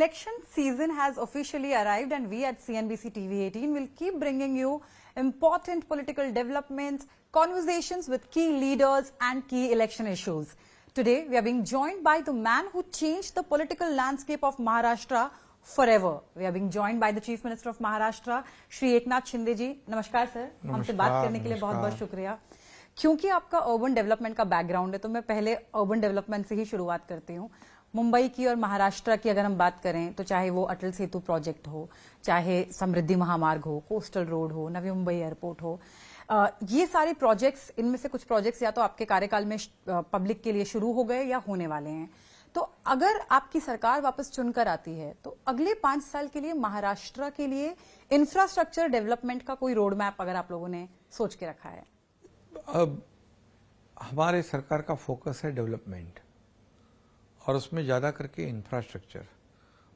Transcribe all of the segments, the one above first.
election season has officially arrived and we at CNBC TV 18 will keep bringing you important political developments, conversations with key leaders and key election issues. Today, we are being joined by the man who changed the political landscape of Maharashtra forever. We are being joined by the Chief Minister of Maharashtra, Shri Eknath Shinde जी. नमस्कार sir, हमसे बात करने के लिए बहुत बहुत शुक्रिया. क्योंकि आपका अर्बन डेवलपमेंट का बैकग्राउंड है तो मैं पहले अर्बन डेवलपमेंट से ही शुरुआत करती हूँ. मुंबई की और महाराष्ट्र की अगर हम बात करें तो चाहे वो अटल सेतु प्रोजेक्ट हो, चाहे समृद्धि महामार्ग हो, कोस्टल रोड हो, नवी मुंबई एयरपोर्ट हो, ये सारे प्रोजेक्ट्स, इनमें से कुछ प्रोजेक्ट्स या तो आपके कार्यकाल में पब्लिक के लिए शुरू हो गए या होने वाले हैं. तो अगर आपकी सरकार वापस चुनकर आती है तो अगले 5 साल के लिए महाराष्ट्र के लिए इंफ्रास्ट्रक्चर डेवलपमेंट का कोई रोड मैप अगर आप लोगों ने सोच के रखा है? अब हमारे सरकार का फोकस है डेवलपमेंट और उसमें ज़्यादा करके इंफ्रास्ट्रक्चर.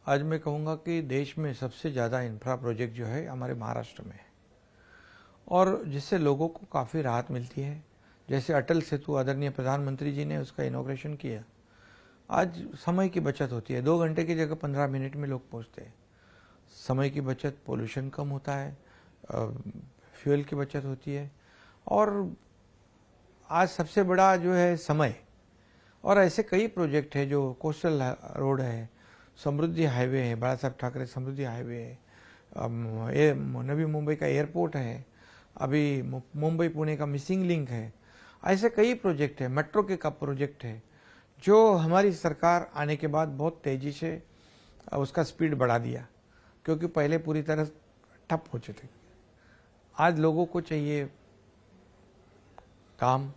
आज मैं कहूँगा कि देश में सबसे ज़्यादा इंफ्रा प्रोजेक्ट जो है हमारे महाराष्ट्र में है और जिससे लोगों को काफ़ी राहत मिलती है. जैसे अटल सेतु आदरणीय प्रधानमंत्री जी ने उसका इनॉग्रेशन किया. आज समय की बचत होती है. 2 घंटे की जगह 15 मिनट में लोग पहुँचते हैं. समय की बचत, पोल्यूशन कम होता है, फ्यूल की बचत होती है और आज सबसे बड़ा जो है समय. और ऐसे कई प्रोजेक्ट है जो कोस्टल रोड है, समृद्धि हाईवे है, बाला साहब ठाकरे समृद्धि हाईवे है, नवी मुंबई का एयरपोर्ट है, अभी मुंबई पुणे का मिसिंग लिंक है. ऐसे कई प्रोजेक्ट है. मेट्रो के का प्रोजेक्ट है जो हमारी सरकार आने के बाद बहुत तेजी से उसका स्पीड बढ़ा दिया क्योंकि पहले पूरी तरह ठप हो चुके थे. आज लोगों को चाहिए काम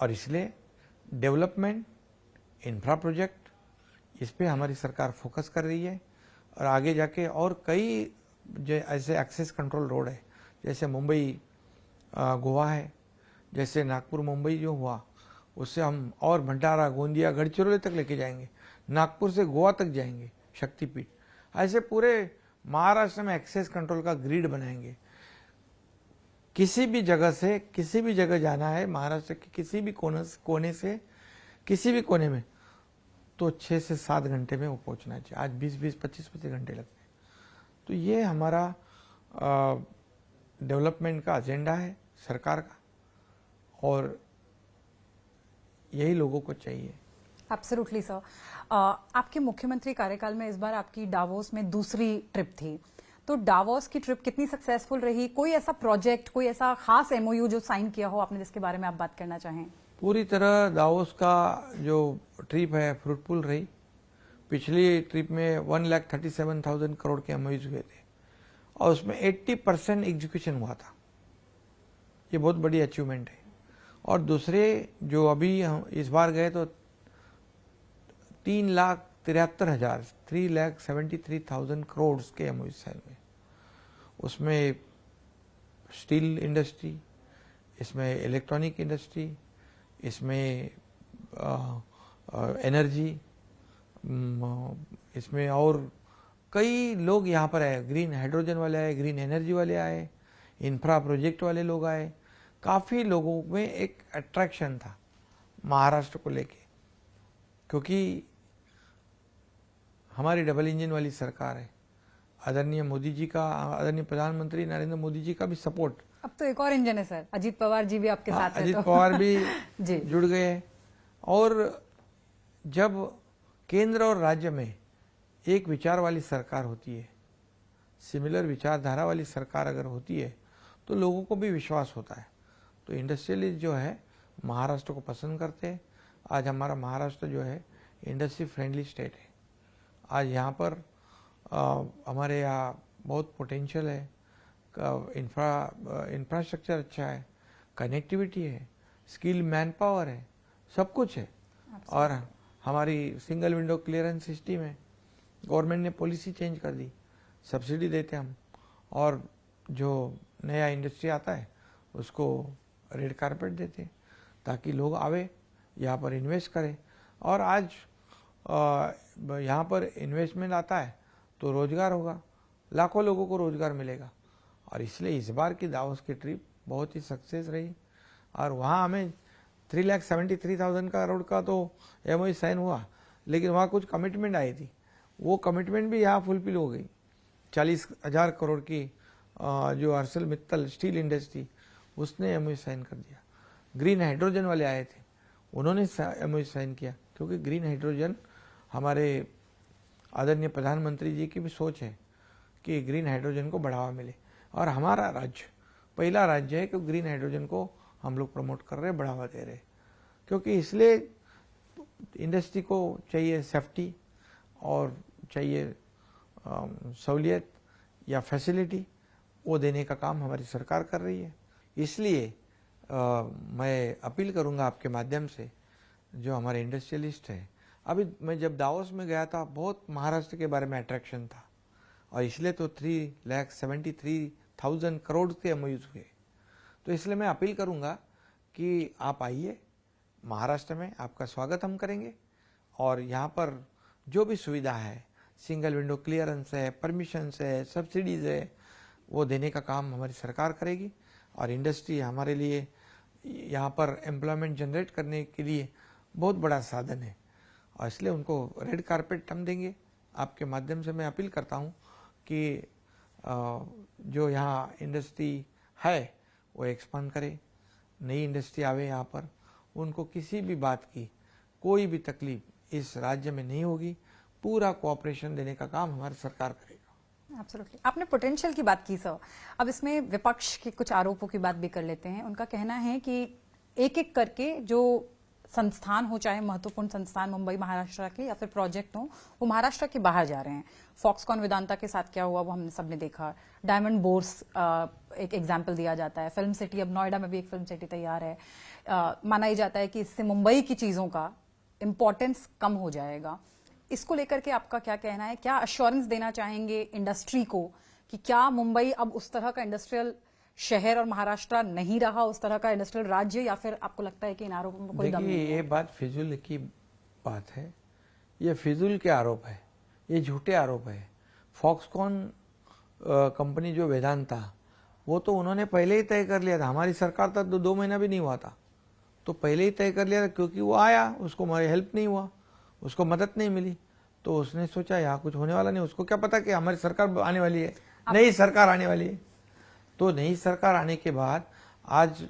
और इसलिए डेवलपमेंट, इंफ्रा प्रोजेक्ट, इस पे हमारी सरकार फोकस कर रही है. और आगे जाके और कई जो ऐसे एक्सेस कंट्रोल रोड है जैसे मुंबई गोवा है, जैसे नागपुर मुंबई जो हुआ उससे हम और भंडारा, गोंदिया, गढ़चिरौली तक लेके जाएंगे. नागपुर से गोवा तक जाएंगे, शक्तिपीठ. ऐसे पूरे महाराष्ट्र में एक्सेस कंट्रोल का ग्रिड बनाएंगे. किसी भी जगह से किसी भी जगह जाना है महाराष्ट्र के किसी भी कोने से किसी भी कोने में तो 6 से 7 घंटे में वो पहुंचना चाहिए. आज 20-20, 25-25 घंटे लगते हैं. तो ये हमारा डेवलपमेंट का एजेंडा है सरकार का और यही लोगों को चाहिए. Absolutely sir. आपके मुख्यमंत्री कार्यकाल में इस बार आपकी डावोस में दूसरी ट्रिप थी. तो डावोस की ट्रिप कितनी सक्सेसफुल रही? कोई ऐसा प्रोजेक्ट, कोई ऐसा खास MOU जो साइन किया हो आपने जिसके बारे में आप बात करना चाहें? पूरी तरह डावोस का जो ट्रिप है फ्रूटफुल रही. पिछली ट्रिप में 1,37,000 करोड़ के MOUs हुए थे और उसमें 80% एग्जीक्यूशन हुआ था. ये बहुत बड़ी अचीवमेंट है. और दूसरे जो अभी हम इस बार गए तो 3,73,000 करोड़ के MOUs साइन हुए. उसमें स्टील इंडस्ट्री, इसमें इलेक्ट्रॉनिक इंडस्ट्री, इसमें एनर्जी, इसमें और कई लोग यहाँ पर आए. ग्रीन हाइड्रोजन वाले आए, ग्रीन एनर्जी वाले आए, इंफ्रा प्रोजेक्ट वाले लोग आए. काफ़ी लोगों में एक अट्रैक्शन था महाराष्ट्र को लेके क्योंकि हमारी डबल इंजन वाली सरकार है. आदरणीय मोदी जी का, आदरणीय प्रधानमंत्री नरेंद्र मोदी जी का भी सपोर्ट. अब तो एक और इंजन है सर, अजीत पवार जी भी आपके साथ हैं. अजीत पवार भी जुड़ गए. और जब केंद्र और राज्य में एक विचार वाली सरकार होती है, सिमिलर विचारधारा वाली सरकार अगर होती है तो लोगों को भी विश्वास होता है. तो इंडस्ट्रियलिस्ट जो है महाराष्ट्र को पसंद करते हैं. आज हमारा महाराष्ट्र जो है इंडस्ट्री फ्रेंडली स्टेट है. आज यहाँ पर हमारे यहाँ बहुत पोटेंशियल है. इंफ्रास्ट्रक्चर अच्छा है, कनेक्टिविटी है, स्किल मैन पावर है, सब कुछ है. और हमारी सिंगल विंडो क्लियरेंस सिस्टम है. गवर्नमेंट ने पॉलिसी चेंज कर दी, सब्सिडी देते हम और जो नया इंडस्ट्री आता है उसको रेड कारपेट देते ताकि लोग आवे यहाँ पर इन्वेस्ट करें. और आज यहाँ पर इन्वेस्टमेंट आता है तो रोजगार होगा, लाखों लोगों को रोजगार मिलेगा. और इसलिए इस बार की दावोस की ट्रिप बहुत ही सक्सेस रही. और वहाँ हमें 3,73,000 करोड़ का तो MOU साइन हुआ, लेकिन वहाँ कुछ कमिटमेंट आई थी. वो कमिटमेंट भी यहाँ फुलफिल हो गई। 40,000 करोड़ की जो आर्सेल मित्तल स्टील इंडस्ट्री, उसने एमओयू साइन कर दिया। ग्रीन हाइड्रोजन वाले आए थे, उन्होंने एमओयू साइन किया, क्योंकि ग्रीन हाइड्रोजन हमारे आदरणीय प्रधानमंत्री जी की भी सोच है कि ग्रीन हाइड्रोजन को बढ़ावा मिले, और हमारा राज्य पहला राज्य है कि ग्रीन हाइड्रोजन को हम लोग प्रमोट कर रहे हैं, बढ़ावा दे रहे हैं। क्योंकि इसलिए इंडस्ट्री को चाहिए सेफ्टी और चाहिए सहूलियत या फैसिलिटी, वो देने का काम हमारी सरकार कर रही है। इसलिए मैं अपील करूंगा आपके माध्यम से, जो हमारे इंडस्ट्रियलिस्ट हैं, अभी मैं जब दावोस में गया था, बहुत महाराष्ट्र के बारे में अट्रैक्शन था, और इसलिए तो 3,73,000 करोड़ के एमओयूज हुए। तो इसलिए मैं अपील करूंगा कि आप आइए महाराष्ट्र में, आपका स्वागत हम करेंगे, और यहाँ पर जो भी सुविधा है, सिंगल विंडो क्लियरेंस है, परमिशंस है, सब्सिडीज है, वो देने का काम हमारी सरकार करेगी। और इंडस्ट्री हमारे लिए यहाँ पर एम्प्लॉयमेंट जनरेट करने के लिए बहुत बड़ा साधन है, और इसलिए उनको रेड कारपेट हम देंगे। आपके माध्यम से मैं अपील करता हूँ कि जो यहाँ इंडस्ट्री है वो एक्सपांड करे, नई इंडस्ट्री आवे यहाँ पर, उनको किसी भी बात की कोई भी तकलीफ इस राज्य में नहीं होगी। पूरा कोऑपरेशन देने का काम हमारी सरकार करेगा। एब्सोल्युटली। आपने पोटेंशियल की बात की सर, अब इसमें विपक्ष के कुछ आरोपों की बात भी कर लेते हैं। उनका कहना है कि एक एक करके जो संस्थान हो, चाहे महत्वपूर्ण संस्थान मुंबई महाराष्ट्र के या फिर प्रोजेक्ट हो, वो महाराष्ट्र के बाहर जा रहे हैं। फॉक्सकॉन वेदांता के साथ क्या हुआ वो हमने सबने देखा। डायमंड बोर्स एक एग्जाम्पल दिया जाता है। फिल्म सिटी, अब नोएडा में भी एक फिल्म सिटी तैयार है। माना ही जाता है कि इससे मुंबई की चीजों का इम्पोर्टेंस कम हो जाएगा। इसको लेकर के आपका क्या कहना है? क्या अश्योरेंस देना चाहेंगे इंडस्ट्री को कि क्या मुंबई अब उस तरह का इंडस्ट्रियल शहर और महाराष्ट्र नहीं रहा उस तरह का इंडस्ट्रियल राज्य, या फिर आपको लगता है कि इन आरोपों में कोई दम नहीं है? ये बात फिजूल की बात है, ये फिजूल के आरोप है, ये झूठे आरोप है। फॉक्सकॉन कंपनी जो वेदांता, वो तो उन्होंने पहले ही तय कर लिया था। हमारी सरकार तक तो 2 महीना भी नहीं हुआ था, तो पहले ही तय कर लिया था, क्योंकि वो आया, उसको हमारी हेल्प नहीं हुआ, उसको मदद नहीं मिली, तो उसने सोचा यहाँ कुछ होने वाला नहीं। उसको क्या पता कि हमारी सरकार आने वाली है, नई सरकार आने वाली है। तो नई सरकार आने के बाद आज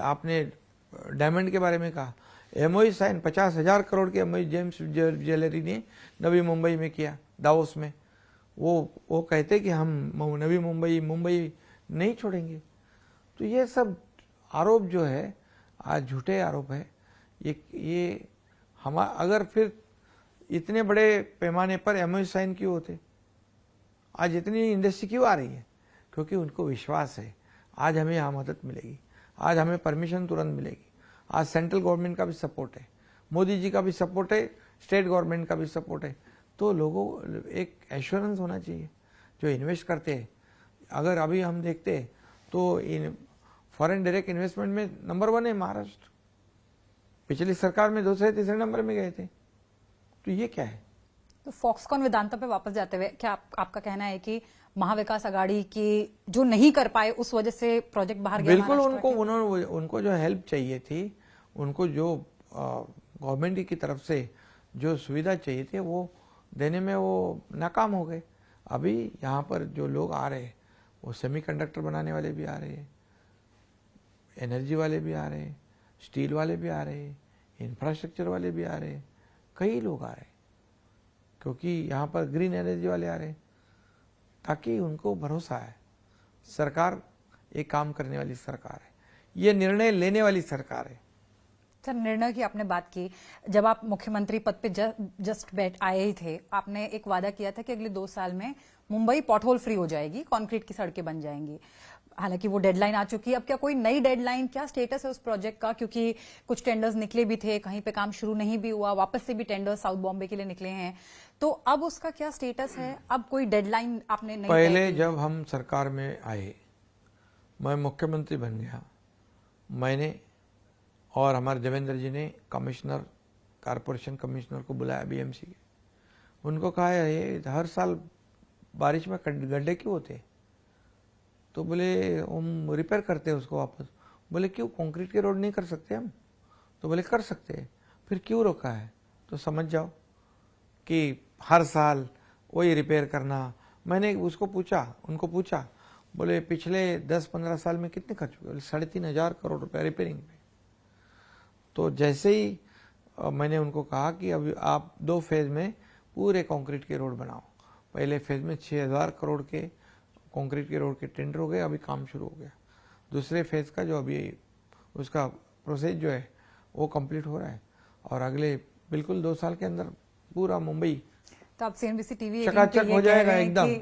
आपने डायमंड के बारे में कहा, एमओयू साइन 50,000 करोड़ के एमओयू जेम्स ज्वेलरी ने नवी मुंबई में किया, दावोस में। वो कहते कि हम नवी मुंबई नहीं छोड़ेंगे। तो ये सब आरोप जो है आज झूठे आरोप है। ये हम अगर फिर इतने बड़े पैमाने पर एमओयू साइन क्यों होते? आज इतनी इंडस्ट्री क्यों आ रही है? क्योंकि उनको विश्वास है आज हमें यहाँ मदद मिलेगी, आज हमें परमिशन तुरंत मिलेगी। आज सेंट्रल गवर्नमेंट का भी सपोर्ट है, मोदी जी का भी सपोर्ट है, स्टेट गवर्नमेंट का भी सपोर्ट है। तो लोगों एक एश्योरेंस होना चाहिए जो इन्वेस्ट करते हैं। अगर अभी हम देखते हैं तो इन फॉरेन डायरेक्ट इन्वेस्टमेंट में नंबर 1 है महाराष्ट्र। पिछली सरकार में 2 तीसरे नंबर में गए थे। तो ये क्या है? तो फॉक्सकॉन वेदांता पे वापस जाते हुए क्या आपका कहना है कि महाविकास आघाड़ी की जो नहीं कर पाए उस वजह से प्रोजेक्ट बाहर गया? बिल्कुल, उनको जो हेल्प चाहिए थी, उनको जो गवर्नमेंट की तरफ से जो सुविधा चाहिए थी वो देने में वो नाकाम हो गए। अभी यहाँ पर जो लोग आ रहे हैं वो सेमीकंडक्टर बनाने वाले भी आ रहे हैं, एनर्जी वाले भी आ रहे हैं, स्टील वाले भी आ रहे हैं, इंफ्रास्ट्रक्चर वाले भी आ रहे हैं, कई लोग आ रहे हैं, क्योंकि यहाँ पर ग्रीन एनर्जी वाले आ रहे हैं, ताकि उनको भरोसा है सरकार एक काम करने वाली सरकार है, ये निर्णय लेने वाली सरकार है। सर, निर्णय की आपने बात की, जब आप मुख्यमंत्री पद पे जस्ट बैठ आए ही थे, आपने एक वादा किया था कि अगले 2 साल में मुंबई पॉटहोल फ्री हो जाएगी, कंक्रीट की सड़कें बन जाएंगी। हालांकि वो डेडलाइन आ चुकी है। अब क्या कोई नई डेडलाइन, क्या स्टेटस है उस प्रोजेक्ट का? क्योंकि कुछ टेंडर्स निकले भी थे, कहीं पे काम शुरू नहीं भी हुआ, वापस से भी टेंडर्स साउथ बॉम्बे के लिए निकले हैं, तो अब उसका क्या स्टेटस है? अब कोई डेडलाइन आपने नहीं? पहले जब हम सरकार में आए, मैं मुख्यमंत्री बन गया, मैंने और हमारे देवेंद्र जी ने कमिश्नर, कारपोरेशन कमिश्नर को बुलाया बीएमसी के, उनको कहा ये हर साल बारिश में गड्ढे क्यों होते? तो बोले हम रिपेयर करते हैं उसको वापस। बोले क्यों, कंक्रीट के रोड नहीं कर सकते हम? तो बोले कर सकते हैं। फिर क्यों रोका है? तो समझ जाओ कि हर साल वही रिपेयर करना। मैंने उनको पूछा, बोले पिछले 10-15 साल में कितने खर्च हुए? 3,500 करोड़ रुपया रिपेयरिंग पे। तो जैसे ही मैंने उनको कहा कि अभी आप 2 फेज में पूरे कंक्रीट के रोड बनाओ। पहले फेज में 6,000 करोड़ के कंक्रीट के रोड के टेंडर हो गए, अभी काम शुरू हो गया। दूसरे फेज का जो अभी उसका प्रोसेस जो है वो कंप्लीट हो रहा है, और अगले बिल्कुल 2 साल के अंदर पूरा मुंबई तो आप सीएनबीसी टीवी चकाचक हो जाएगा एकदम।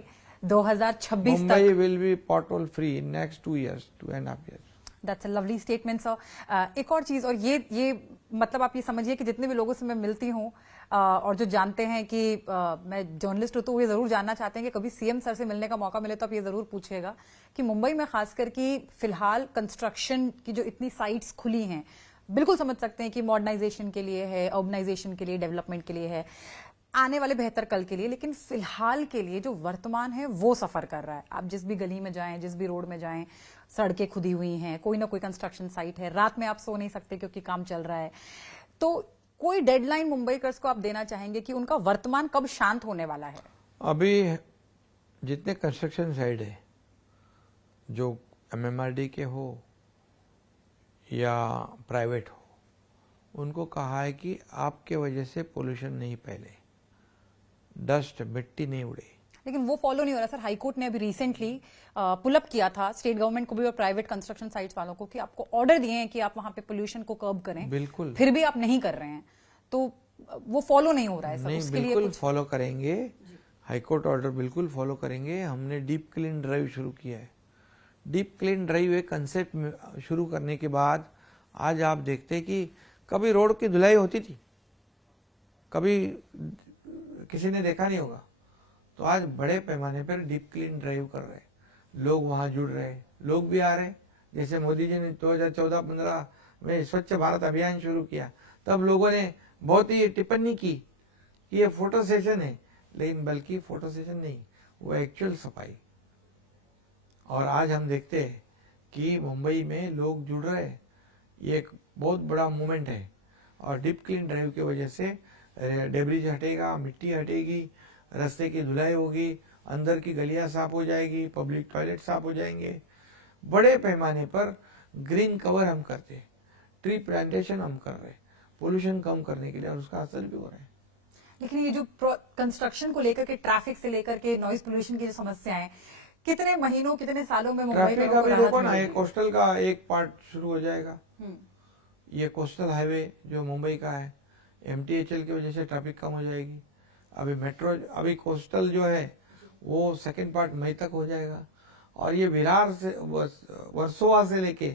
2026 Mumbai will be pothole free in next 2 years, 2.5 years। That's a lovely statement sir. एक और चीज, और ये मतलब आप ये समझिए कि जितने भी लोगों से मैं मिलती हूँ और जो जानते हैं कि मैं जर्नलिस्ट हूँ, तो वो ये जरूर जानना चाहते हैं कि कभी सीएम सर से मिलने का मौका मिले तो आप ये जरूर पूछिएगा कि मुंबई में खासकर कि फिलहाल कंस्ट्रक्शन की जो इतनी साइट्स खुली हैं, बिल्कुल समझ सकते हैं कि मॉडर्नाइजेशन के लिए है, अर्बनाइजेशन के लिए, डेवलपमेंट के लिए है, आने वाले बेहतर कल के लिए, लेकिन फिलहाल के लिए जो वर्तमान है वो सफर कर रहा है। आप जिस भी गली में जाएं, जिस भी रोड में जाएं, सड़कें खुदी हुई हैं, कोई ना कोई कंस्ट्रक्शन साइट है, रात में आप सो नहीं सकते क्योंकि काम चल रहा है। तो कोई डेडलाइन मुंबईकर्स को आप देना चाहेंगे कि उनका वर्तमान कब शांत होने वाला है? अभी जितने कंस्ट्रक्शन साइट है, जो एमएमआरडी के हो या प्राइवेट हो, उनको कहा है कि आपके वजह से पोल्यूशन नहीं फैले, डस्ट मिट्टी नहीं उड़े। लेकिन वो फॉलो नहीं हो रहा सर। हाईकोर्ट ने अभी रिसेंटली पुल अप किया था स्टेट गवर्नमेंट को भी और प्राइवेट कंस्ट्रक्शन साइट्स वालों को कि आपको ऑर्डर दिए हैं कि आप वहां पे पोल्यूशन को कर्ब करें, बिल्कुल, फिर भी आप नहीं कर रहे हैं, तो वो फॉलो नहीं हो रहा है सर। नहीं, उसके लिए बिल्कुल कुछ फॉलो करेंगे, हाईकोर्ट ऑर्डर बिल्कुल फॉलो करेंगे। हमने डीप क्लीन ड्राइव शुरू किया है। डीप क्लीन ड्राइव एक कंसेप्ट शुरू करने के बाद आज आप देखते हैं कि कभी रोड की धुलाई होती थी, कभी किसी ने देखा नहीं होगा, तो आज बड़े पैमाने पर डीप क्लीन ड्राइव कर रहे हैं, लोग वहां जुड़ रहे हैं, लोग भी आ रहे हैं। जैसे मोदी जी ने 2014-15 में स्वच्छ भारत अभियान शुरू किया, तब लोगों ने बहुत ही टिप्पणी की कि ये फोटो सेशन है, लेकिन बल्कि फोटो सेशन नहीं, वो एक्चुअल सफाई। और आज हम देखते हैं कि मुंबई में लोग जुड़ रहे हैं, ये एक बहुत बड़ा मूवमेंट है। और डीप क्लीन ड्राइव की वजह से डेब्रिज हटेगा, मिट्टी हटेगी, रास्ते की धुलाई होगी, अंदर की गलियां साफ हो जाएगी, पब्लिक टॉयलेट साफ हो जाएंगे। बड़े पैमाने पर ग्रीन कवर हम करते हैं, ट्री प्लांटेशन हम कर रहे हैं पोल्यूशन कम करने के लिए, और उसका असर भी हो रहा है। लेकिन ये जो कंस्ट्रक्शन को लेकर के, ट्रैफिक से लेकर के, नॉइज पोल्यूशन की जो समस्याएं, कितने महीनों, कितने सालों में मुंबई ट्रैफिक में का भी राहत देखो ना, मिलेगी? ये कोस्टल का एक पार्ट शुरू हो जाएगा। ये कोस्टल हाईवे जो मुंबई का है, एमटीएचएल की वजह से ट्रैफिक कम हो जाएगी। अभी मेट्रो, अभी कोस्टल जो है वो सेकंड पार्ट मई तक हो जाएगा, और ये विरार से, वर्सोवा से लेके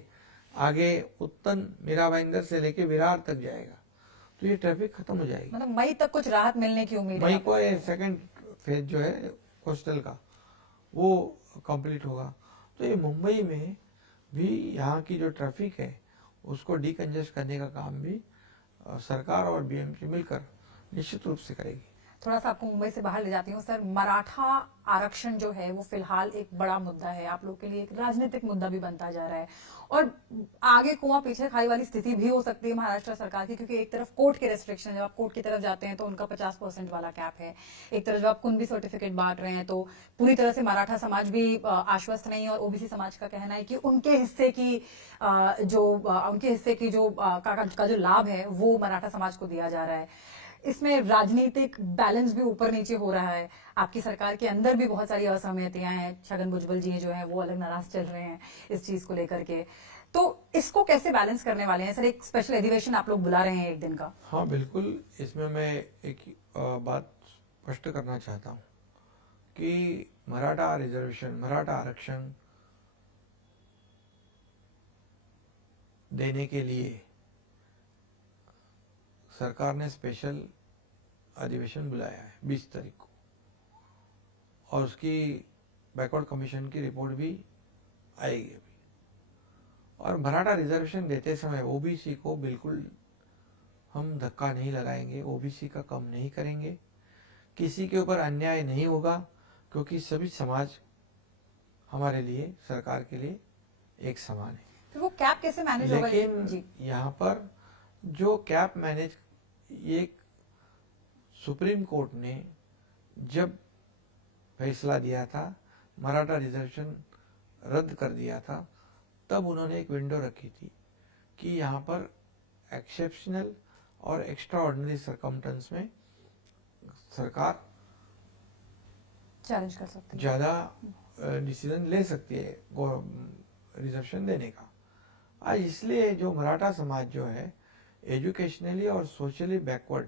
आगे उत्तन मीरा भाईंदर से लेके विरार तक जाएगा, तो ये ट्रैफिक खत्म हो जाएगी। मतलब मई तक कुछ राहत मिलने की उम्मीद है? मई को ये सेकंड फेज जो है कोस्टल का वो कंप्लीट होगा। तो ये मुंबई में भी यहाँ की जो ट्रैफिक है उसको डीकंजेस्ट करने का काम भी सरकार और बीएमसी मिलकर निश्चित रूप से करेगी। थोड़ा सा आपको मुंबई से बाहर ले जाती हूँ सर। मराठा आरक्षण जो है वो फिलहाल एक बड़ा मुद्दा है, आप लोग के लिए एक राजनीतिक मुद्दा भी बनता जा रहा है, और आगे कुआं पीछे खाई वाली स्थिति भी हो सकती है महाराष्ट्र सरकार की, क्योंकि एक तरफ कोर्ट के रेस्ट्रिक्शन है, जब आप कोर्ट की तरफ जाते हैं तो उनका 50% वाला कैप है, एक तरफ जब आप कुंभी सर्टिफिकेट बांट रहे हैं तो पूरी तरह से मराठा समाज भी आश्वस्त नहीं है, और ओबीसी समाज का कहना है कि उनके हिस्से की जो जो लाभ है वो मराठा समाज को दिया जा रहा है। इसमें राजनीतिक बैलेंस भी ऊपर नीचे हो रहा है। आपकी सरकार के अंदर भी बहुत सारी असहमतियां हैं। छगन भुजबल जी जो हैं वो अलग नाराज चल रहे हैं इस चीज को लेकर के, तो इसको कैसे बैलेंस करने वाले हैं सर? एक स्पेशल अधिवेशन आप लोग बुला रहे हैं एक दिन का। हाँ बिल्कुल, इसमें मैं एक बात स्पष्ट करना चाहता हूँ कि मराठा रिजर्वेशन, मराठा आरक्षण देने के लिए सरकार ने स्पेशल अधिवेशन बुलाया है 20 तारीख को, और उसकी बैकवर्ड कमीशन की रिपोर्ट भी आएगी अभी। और मराठा रिजर्वेशन देते समय ओबीसी को बिल्कुल हम धक्का नहीं लगाएंगे, ओबीसी का कम नहीं करेंगे, किसी के ऊपर अन्याय नहीं होगा, क्योंकि सभी समाज हमारे लिए, सरकार के लिए एक समान है। फिर वो कैप कैसे मैनेज होगा? लेकिन यहाँ पर जो कैप मैनेज, ये सुप्रीम कोर्ट ने जब फैसला दिया था, मराठा रिजर्वेशन रद्द कर दिया था, तब उन्होंने एक विंडो रखी थी कि यहाँ पर एक्सेप्शनल और एक्स्ट्रा ऑर्डिनरी सरकमस्टेंस में सरकार चैलेंज कर सकते हैं। ज्यादा डिसीजन ले सकती है रिजर्वेशन देने का। आज इसलिए जो मराठा समाज जो है एजुकेशनली और सोशली बैकवर्ड,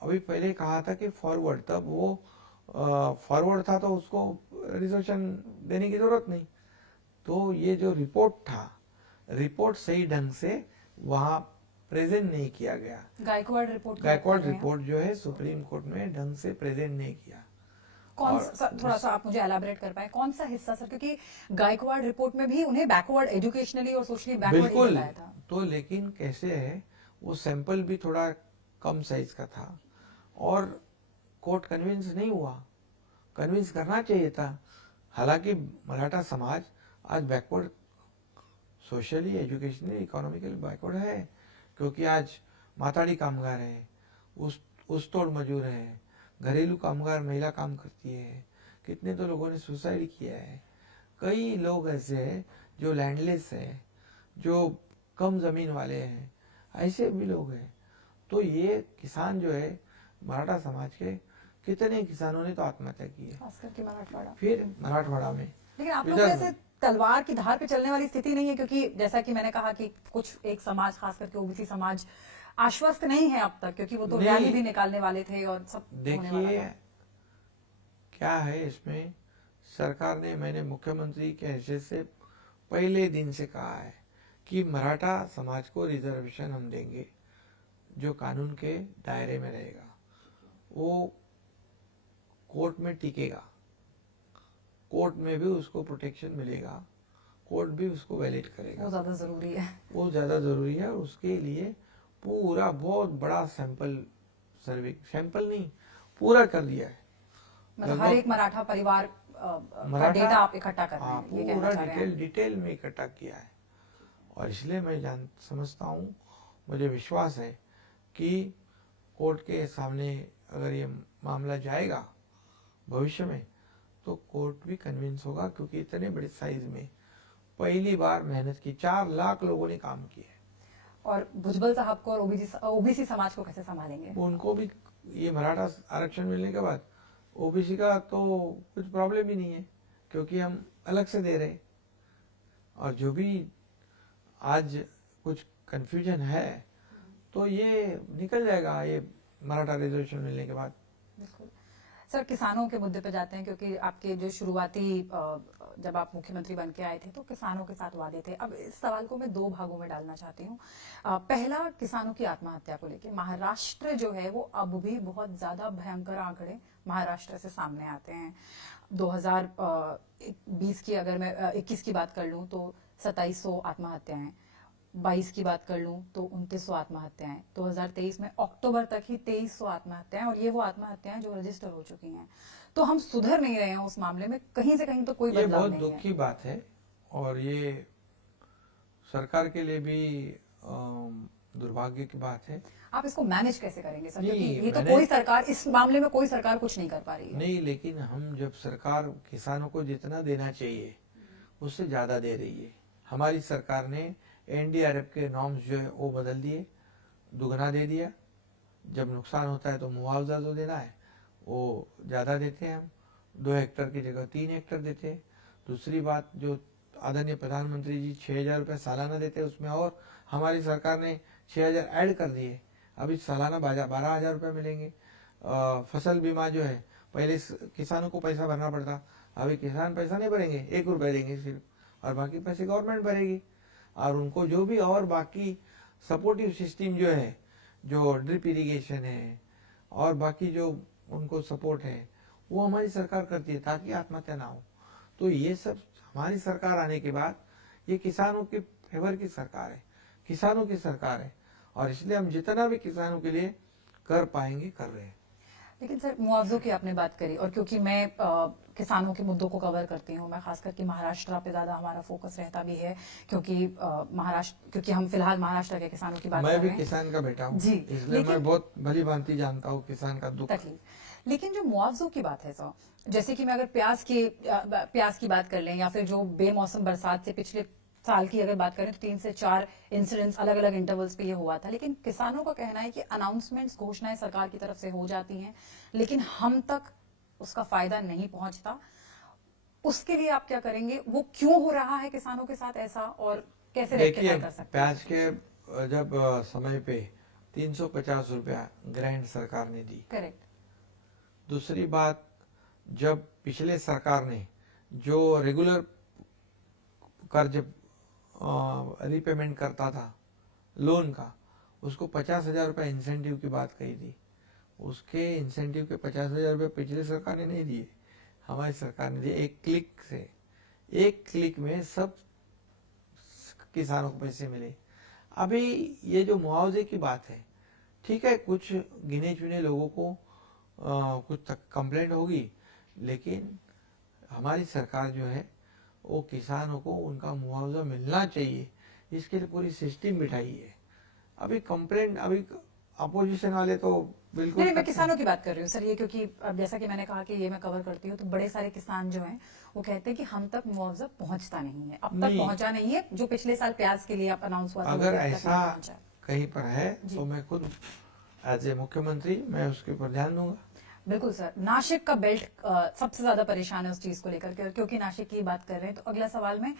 अभी पहले कहा था कि फॉरवर्ड, तब वो फॉरवर्ड था तो उसको रिजर्वेशन देने की जरूरत नहीं। तो ये जो रिपोर्ट था, रिपोर्ट सही ढंग से वहां प्रेजेंट नहीं किया गया। गायकवाड़ रिपोर्ट गायकवाड़ रिपोर्ट जो है सुप्रीम कोर्ट में ढंग से प्रेजेंट नहीं किया। कौन सा, थोड़ा सा आप मुझे एलाबोरेट कर पाए कौन सा हिस्सा सर, क्योंकि गायकवाड़ रिपोर्ट में भी उन्हें बैकवर्ड एजुकेशनली और सोशली बैकवर्ड बिल्कुल, बताया था। तो लेकिन कैसे है, वो सैंपल भी थोड़ा कम साइज का था और कोर्ट कन्विंस नहीं हुआ। कन्विंस करना चाहिए था। हालांकि मराठा समाज आज backward socially, educationally, economically backward है, क्योंकि आज माताड़ी कामगार है, उस तोड़ मजदूर है, घरेलू कामगार महिला काम करती है, कितने तो लोगों ने सुसाइड किया है। कई लोग ऐसे हैं जो लैंडलेस है, जो कम जमीन वाले हैं, ऐसे भी लोग हैं। तो ये किसान जो है मराठा समाज के, कितने किसानों ने तो आत्महत्या की है, खास करके मराठवाड़ा। फिर मराठवाड़ा में। लेकिन आप लोग ऐसे तलवार की धार पे चलने वाली स्थिति नहीं है, क्योंकि जैसा कि मैंने कहा कि कुछ एक समाज, खास करके ओबीसी समाज, आश्वस्त नहीं है अब तक, क्योंकि वो तो रैली भी निकालने वाले थे और सब होने वाला देखिए था। क्या है इसमें, सरकार ने, मैंने मुख्यमंत्री के हैसियत से पहले दिन से कहा है कि मराठा समाज को रिजर्वेशन हम देंगे जो कानून के दायरे में रहेगा, वो कोर्ट में टिकेगा, कोर्ट में भी उसको प्रोटेक्शन मिलेगा, कोर्ट भी उसको वैलिड करेगा। वो ज्यादा जरूरी है। वो ज्यादा जरूरी है। और उसके लिए पूरा बहुत बड़ा सैंपल सर्वे, सैंपल नहीं पूरा कर दिया है। मतलब हर एक मराठा परिवार का डेटा आप इकट्ठा कर रहे हैं, ये कहना पूरा चाह रहे हैं। डिटेल में इकट्ठा किया है। और इसलिए मैं समझता हूँ, मुझे विश्वास है कि कोर्ट के सामने अगर ये मामला जाएगा भविष्य में, तो कोर्ट भी कन्विंस होगा, क्योंकि इतने बड़े साइज में पहली बार मेहनत की, 4 लाख लोगों ने काम किया है। और भुजबल साहब को और ओबीसी समाज को कैसे संभालेंगे? उनको भी ये मराठा आरक्षण मिलने के बाद ओबीसी का तो कुछ प्रॉब्लम ही नहीं है, क्योंकि हम अलग से दे रहे। और जो भी आज कुछ कंफ्यूजन है, तो ये निकल जाएगा, ये मराठा रिजर्वेशन मिलने के बाद। बिल्कुल सर, किसानों के मुद्दे पे जाते हैं, क्योंकि आपके जो शुरुआती जब आप मुख्यमंत्री बन के आए थे तो किसानों के साथ वादे थे। अब इस सवाल को मैं 2 भागों में डालना चाहती हूँ। पहला, किसानों की आत्महत्या को लेकर महाराष्ट्र जो है वो अब भी बहुत ज्यादा भयंकर आंकड़े महाराष्ट्र से सामने आते हैं। 2020 की, अगर मैं 21 की बात कर लूं तो 2700 आत्महत्याएं, 22 की बात कर लूं तो 2900 आत्महत्याएं, 2023 में अक्टूबर तक ही 2300 आत्महत्याएं, और ये वो आत्महत्याएं जो रजिस्टर हो चुकी हैं। तो हम सुधर नहीं रहे हैं उस मामले में, कहीं से कहीं तो कोई ये बदलाव बहुत नहीं है। दुख की बात है, और ये सरकार के लिए भी दुर्भाग्य की बात है। आप इसको मैनेज कैसे करेंगे सर? नहीं, क्योंकि ये तो मैंने- कोई सरकार, इस मामले में कोई सरकार कुछ नहीं कर पा रही है। नहीं, लेकिन हम जब सरकार किसानों को जितना देना चाहिए उससे ज्यादा दे रही है। हमारी सरकार ने एनडीआरएफ के नॉर्म्स जो है वो बदल दिए, दुगना दे दिया। जब नुकसान होता है तो मुआवजा जो देना है वो ज्यादा देते हैं हम, 2 हेक्टर की जगह 3 हेक्टर देते हैं। दूसरी बात, जो आदरणीय प्रधानमंत्री जी 6,000 रुपये सालाना देते हैं, उसमें और हमारी सरकार ने 6,000 ऐड कर दिए। अभी सालाना 12,000 रुपये मिलेंगे। फसल बीमा जो है, पहले किसानों को पैसा भरना पड़ता, अभी किसान पैसा नहीं भरेंगे, 1 रुपये देंगे सिर्फ, और बाकी पैसे गवर्नमेंट भरेगी। और उनको जो भी और बाकी सपोर्टिव सिस्टम जो है, जो ड्रिप इरिगेशन है और बाकी जो उनको सपोर्ट है, वो हमारी सरकार करती है, ताकि आत्महत्या ना हो। तो ये सब हमारी सरकार आने के बाद ये किसानों के फेवर की सरकार है, किसानों की सरकार है, और इसलिए हम जितना भी किसानों के लिए कर पाएंगे कर रहे हैं। लेकिन सर मुआवजों की आपने बात करी, और क्योंकि मैं किसानों के मुद्दों को कवर करती हूँ, मैं खास करके महाराष्ट्र पे ज्यादा हमारा फोकस रहता भी है, क्योंकि क्योंकि हम फिलहाल महाराष्ट्र के किसानों की बात कर मैं रहे भी हैं। किसान का बेटा हूँ, जी, इसलिए लेकिन मैं बहुत भली भांति जानता हूँ किसान का दुख। तकलीफ। लेकिन जो मुआवजों की बात है सर, जैसे कि मैं अगर प्याज की बात कर लें, या फिर जो बेमौसम बरसात से पिछले साल की अगर बात करें तो 3 से 4 इंसिडेंट्स अलग अलग इंटरवल्स पे ये हुआ था। लेकिन किसानों का कहना है कि अनाउंसमेंट्स, घोषणाएं सरकार की तरफ से हो जाती हैं, लेकिन हम तक उसका फायदा नहीं पहुंचता। उसके लिए आप क्या करेंगे? वो क्यों हो रहा है किसानों के साथ ऐसा, और कैसे देखिए, रेक्टिफाई कर सकते हैं? प्याज के जब समय पे 350 रुपया ग्रांट सरकार ने दी। करेक्ट। दूसरी बात, जब पिछले सरकार ने जो रेगुलर कर्ज रीपेमेंट करता था लोन का, उसको 50,000 रुपये इंसेंटिव की बात कही थी। उसके इंसेंटिव के 50,000 रुपये पिछले सरकार ने नहीं दिए, हमारी सरकार ने दिए। एक क्लिक में सब किसानों को पैसे मिले। अभी ये जो मुआवजे की बात है, ठीक है, कुछ गिने चुने लोगों को कुछ तक कंप्लेंट होगी, लेकिन हमारी सरकार जो है वो किसानों को उनका मुआवजा मिलना चाहिए, इसके लिए पूरी सिस्टम बिठाई है। अभी कंप्लेंट, अभी अपोजिशन वाले तो बिल्कुल नहीं, मैं किसानों की बात कर रही हूँ सर, ये क्योंकि अब जैसा कि मैंने कहा कि ये मैं कवर करती हूँ, तो बड़े सारे किसान जो हैं वो कहते हैं कि हम तक मुआवजा पहुंचता नहीं है, अब तक नहीं। पहुंचा नहीं है। जो पिछले साल प्याज के लिए आप अनाउंस हुआ था, अगर वो अब तक ऐसा नहीं पहुंचा। कहीं पर है जी। तो मैं खुद एज ए मुख्यमंत्री मैं उसके ऊपर ध्यान दूंगा। बिल्कुल सर। नासिक का बेल्ट सबसे ज्यादा परेशान है उस चीज को लेकर के, क्योंकि नासिक की बात कर रहे हैं, तो अगला सवाल में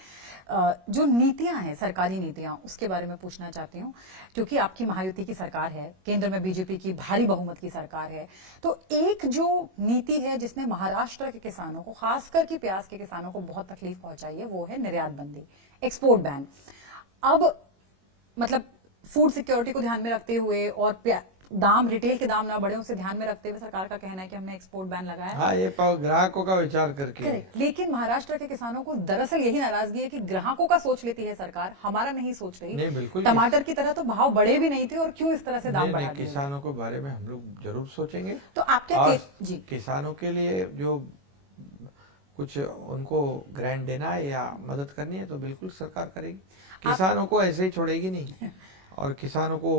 जो नीतियां हैं, सरकारी नीतियां, उसके बारे में पूछना चाहती हूँ। क्योंकि आपकी महायुति की सरकार है, केंद्र में बीजेपी की भारी बहुमत की सरकार है, तो एक जो नीति है जिसने महाराष्ट्र के किसानों को, खासकर की प्याज के किसानों को बहुत तकलीफ पहुंचाई है, वो है निर्यात बंदी, एक्सपोर्ट बैन। अब मतलब फूड सिक्योरिटी को ध्यान में रखते हुए और दाम, रिटेल के दाम ना बढ़े, उसे ध्यान में रखते हुए सरकार का कहना है कि हमने एक्सपोर्ट बैन लगाया। हाँ, ये ग्राहकों का विचार करके। करेक्ट। लेकिन महाराष्ट्र के किसानों को दरअसल यही नाराजगी है कि ग्राहकों का सोच लेती है सरकार, हमारा नहीं सोच रही। नहीं, बिल्कुल। टमाटर की तरह तो भाव बढ़े भी नहीं थे, और क्यों इस तरह से दाम बढ़ा दिए? किसानों के बारे में हम लोग जरूर सोचेंगे। तो आप क्या जी, किसानों के लिए जो कुछ उनको ग्रांट देना है या मदद करनी है तो बिल्कुल सरकार करेगी। किसानों को ऐसे ही छोड़ेगी नहीं, और किसानों को